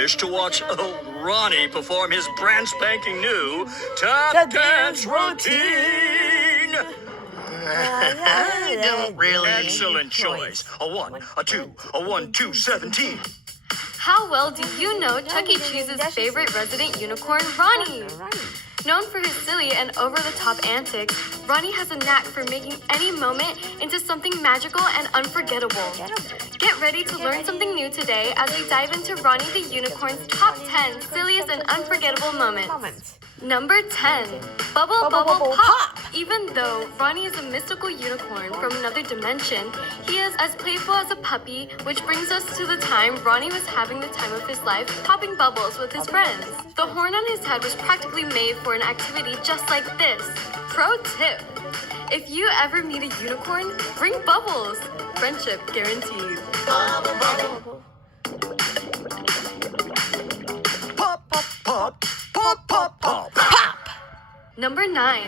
wish to watch Ronnie perform his brand spanking new tap dance routine? I don't really. Excellent choice. A 1, a 2, a 1, 2, 17. How well do you know Chuck E. Cheese's favorite resident unicorn, Ronnie? Known for his silly and over-the-top antics, Ronnie has a knack for making any moment into something magical and unforgettable. Get ready to learn something new today as we dive into Ronnie the Unicorn's top 10 silliest and unforgettable moments. Number 10. Bubble Bubble Pop! Even though Ronnie is a mystical unicorn from another dimension, he is as playful as a puppy, which brings us to the time Ronnie was having the time of his life popping bubbles with his friends. The horn on his head was practically made for an activity just like this. Pro tip: if you ever meet a unicorn, bring bubbles. Friendship guaranteed. Pop, pop, pop, pop, pop, pop. Number 9.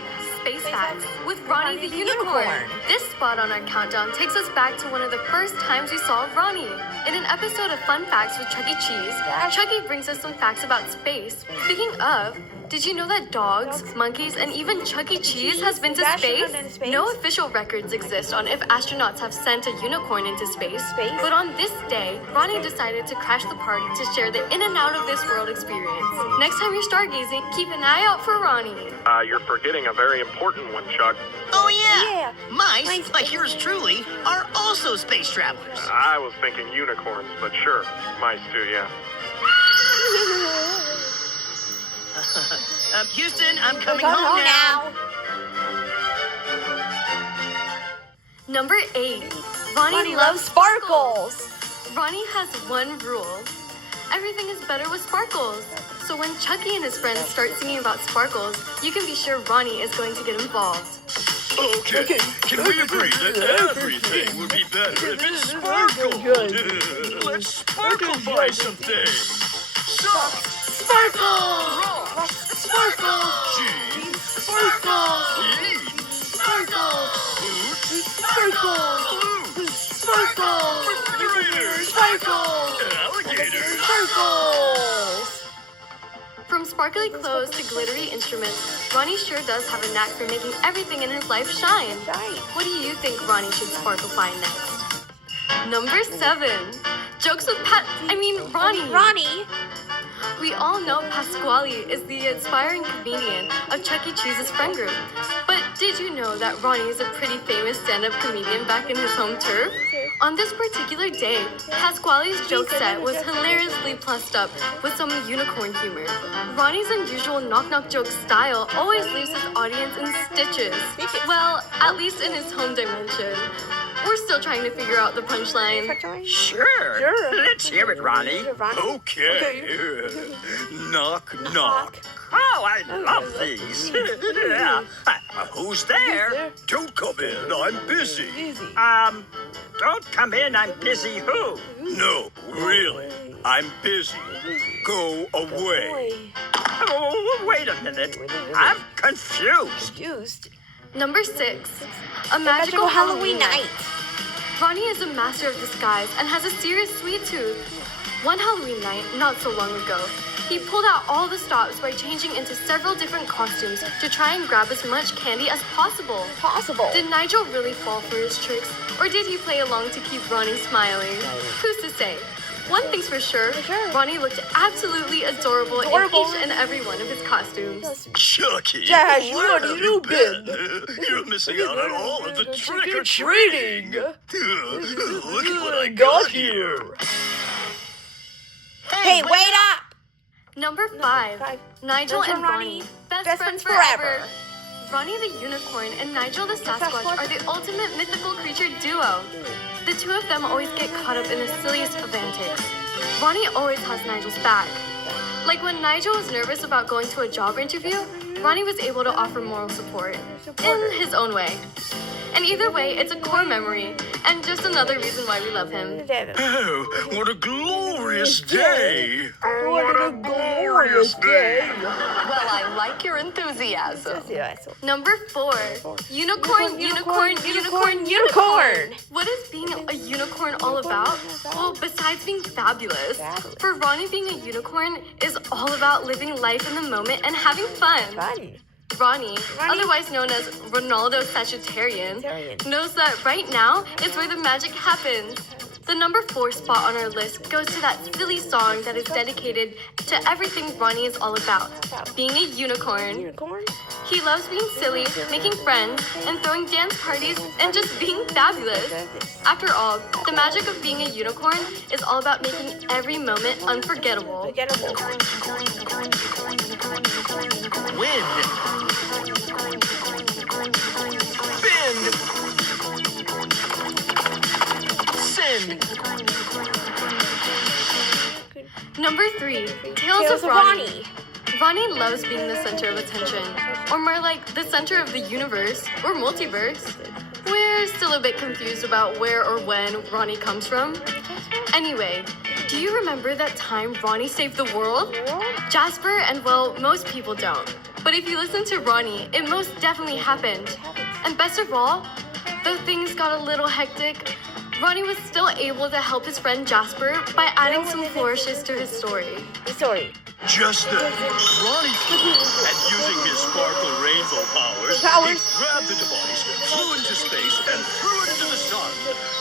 SpaceX with Ronnie the Unicorn. This spot on our countdown takes us back to one of the first times we saw Ronnie. In an episode of Fun Facts with Chuck E. Cheese, Chuck E. brings us some facts about space. Speaking of, did you know that dogs, monkeys, and even Chuck E. Cheese has been to space? No official records exist on if astronauts have sent a unicorn into space. But on this day, Ronnie decided to crash the party to share the in and out of this world experience. Next time you're stargazing, keep an eye out for Ronnie. You're forgetting a very important one, Chuck. Oh, yeah. Mice, like yours truly, are also space travelers. I was thinking unicorns, but sure, mice too, yeah. Houston, I'm coming home now. Number 8. Ronnie loves sparkles. Ronnie has one rule. Everything is better with sparkles. So when Chucky and his friends start singing about sparkles, you can be sure Ronnie is going to get involved. Okay, can we agree that everything would be better if it sparkled? Let's sparklify some things. Socks, Sparkles! rocks, Sparkles! jeans, Sparkles! jeans, Sparkles! boots, Sparkles! blues, Sparkles! refrigerators, Sparkles! alligators. Sparkles! From sparkly clothes to glittery instruments, Ronnie sure does have a knack for making everything in his life shine. What do you think Ronnie should sparklify next? Number 7. Jokes with Ronnie. Ronnie! We all know Pasquale is the inspiring comedian of Chuck E. Cheese's friend group. But did you know that Ronnie is a pretty famous stand-up comedian back in his home turf? On this particular day, Pasquale's joke set was hilariously plussed up with some unicorn humor. Ronnie's unusual knock-knock joke style always leaves his audience in stitches. Well, at least in his home dimension. We're still trying to figure out the punchline. Sure. Let's hear it, Ronnie. Okay. Knock, knock. Oh, I love these. Yeah. Who's there? Don't come in, I'm busy. Don't come in. I'm busy. Who? No, really, I'm busy. Go away. Oh, wait a minute. I'm confused. Number 6. A magical Halloween night. night. Ronnie is a master of disguise and has a serious sweet tooth. One Halloween night, not so long ago, he pulled out all the stops by changing into several different costumes to try and grab as much candy as possible. Did Nigel really fall for his tricks, or did he play along to keep Ronnie smiling? Who's to say? One thing's for sure, Ronnie looked absolutely adorable in each and every one of his costumes. Chucky, Dash, where what have have you been? been? You're missing out on all of the trick-or-treating. Trick-or-treating. Look at what I got here. Hey, wait up! Number 5. Nigel and Ronnie, best friends forever. Ronnie the Unicorn and Nigel the Sasquatch are the ultimate mythical creature duo. The two of them always get caught up in the silliest of antics. Ronnie always has Nigel's back. Like when Nigel was nervous about going to a job interview, Ronnie was able to offer moral support in his own way. And either way, it's a core memory, and just another reason why we love him. Oh, what a glorious day! What a glorious day! Well, I like your enthusiasm. Number 4. Unicorn, unicorn, unicorn, unicorn. Unicorn! What What is being a unicorn all about? Well, besides being fabulous, for Ronnie, being a unicorn is all about living life in the moment and having fun. Ronnie, otherwise known as Ronaldo Sagittarian, knows that right now is where the magic happens. The number 4 spot on our list goes to that silly song that is dedicated to everything Ronnie is all about, being a unicorn. He loves being silly, making friends, and throwing dance parties, and just being fabulous. After all, the magic of being a unicorn is all about making every moment unforgettable. Wind. Bend. Send. Number 3, Tales of Ronnie. Ronnie loves being the center of attention, or more like the center of the universe or multiverse. We're still a bit confused about where or when Ronnie comes from. Anyway, do you remember that time Ronnie saved the world? Jasper and, well, most people don't. But if you listen to Ronnie, it most definitely happened. And best of all, though things got a little hectic, Ronnie was still able to help his friend Jasper by adding some flourishes to his story. Just then, Ronnie and using his sparkle rainbow powers, he grabbed the device, flew into space, and threw it into the sun,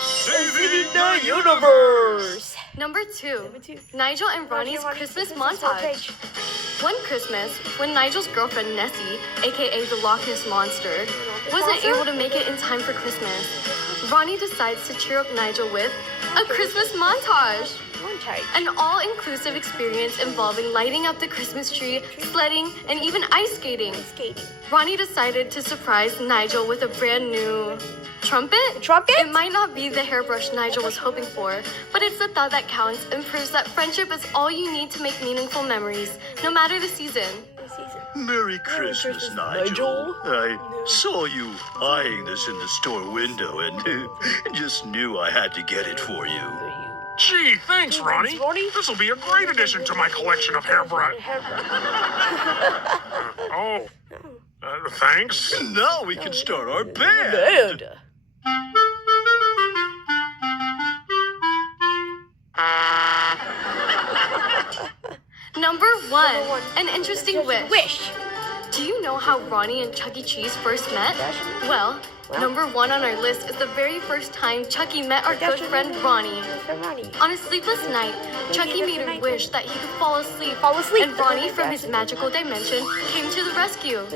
saving the universe! Number 2, Nigel and Ronnie's Christmas montage. One Christmas, when Nigel's girlfriend Nessie, aka the Loch Ness Monster, wasn't able to make it in time for Christmas, Ronnie decides to cheer up Nigel with a Christmas montage. An all-inclusive experience involving lighting up the Christmas tree, sledding, and even ice skating. Ronnie decided to surprise Nigel with a brand new trumpet? It might not be the hairbrush Nigel was hoping for, but it's the thought that counts and proves that friendship is all you need to make meaningful memories, no matter the season. Merry Christmas, Nigel. I saw you eyeing this in the store window and just knew I had to get it for you. Gee, thanks, Ronnie. This'll be a great addition to my collection of hairbrush. Thanks. Now we can start our band. Number 1, an interesting wish. Do you know how Ronnie and Chuck E. Cheese first met? Well, number 1 on our list is the very first time Chucky met our good friend Ronnie. On a sleepless night, Chucky made a wish that he could fall asleep, and Ronnie, from his magical dimension, came to the rescue.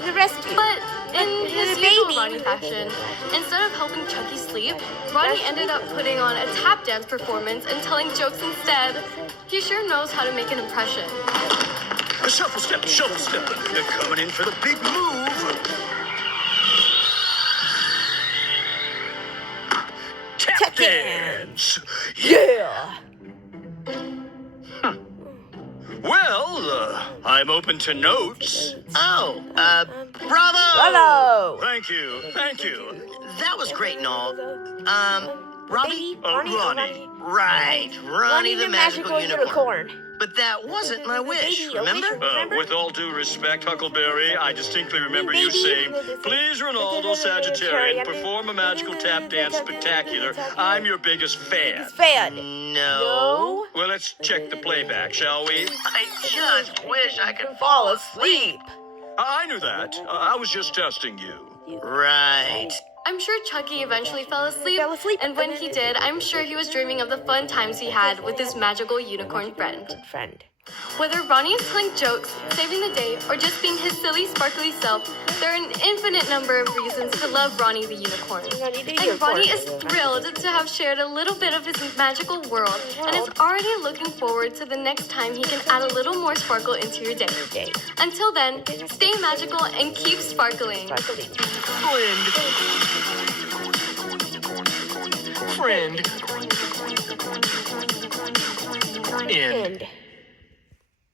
But in his usual Ronnie fashion, instead of helping Chucky sleep, Ronnie ended up putting on a tap dance performance and telling jokes instead. He sure knows how to make an impression. Shuffle step, they're coming in for the big move. Tap dance! Yeah! Well, I'm open to notes. Oh, bravo! Hello. Thank you. That was great and all. Robbie? Ronnie. Right, Ronnie the Magical Unicorn. But that wasn't my wish, remember? With all due respect, Huckleberry, I distincly remember you saying, "Please, Ronaldo Sagittarian, perform a magical tap dance spectacular. I'm your biggest fan." No. Well, let's check the playback, shall we? I just wish I could fall asleep. I knew that. I was just testing you. Right. I'm sure Chucky eventually fell asleep, and when he did, I'm sure he was dreaming of the fun times he had with his magical unicorn friend. Whether Ronnie is telling jokes, saving the day, or just being his silly, sparkly self, there are an infinite number of reasons to love Ronnie the Unicorn. And Ronnie is thrilled to have shared a little bit of his magical world, and is already looking forward to the next time he can add a little more sparkle into your day. Until then, stay magical and keep sparkling. Friend. End.